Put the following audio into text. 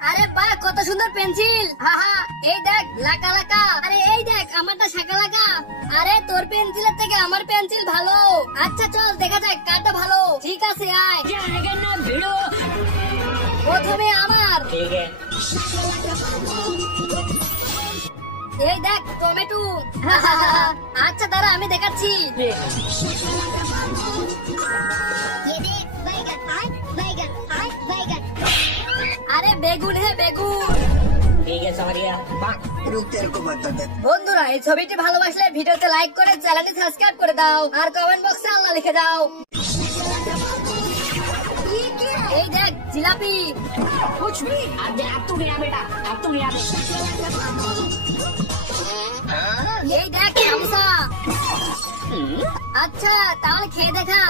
আরে বাহ, কত সুন্দর পেন্সিল। হাহা, এই দেখ লাকা লাকা। আরে এই দেখ আমারটা শাকা লাকা। আরে তোর পেন্সিলের থেকে আমার পেন্সিল ভালো। আচ্ছা চল দেখা যাক কারটা ভালো। ঠিক আছে আয়। প্রথমে আমার। এই দেখ টমেটো। আচ্ছা দাঁড়া আমি দেখাচ্ছি। আরে বেগুন হে বেগুন। বন্ধুরা এই ছবিটি ভালোবাসলে ভিডিওতে লাইক করে চ্যানেলটি সাবস্ক্রাইব করে দাও আর কমেন্ট বক্সে আল্লাহ লিখে দাও। এই দেখ জিলাপি। এই দেখ সামোসা। আচ্ছা তাহলে খেয়ে দেখা।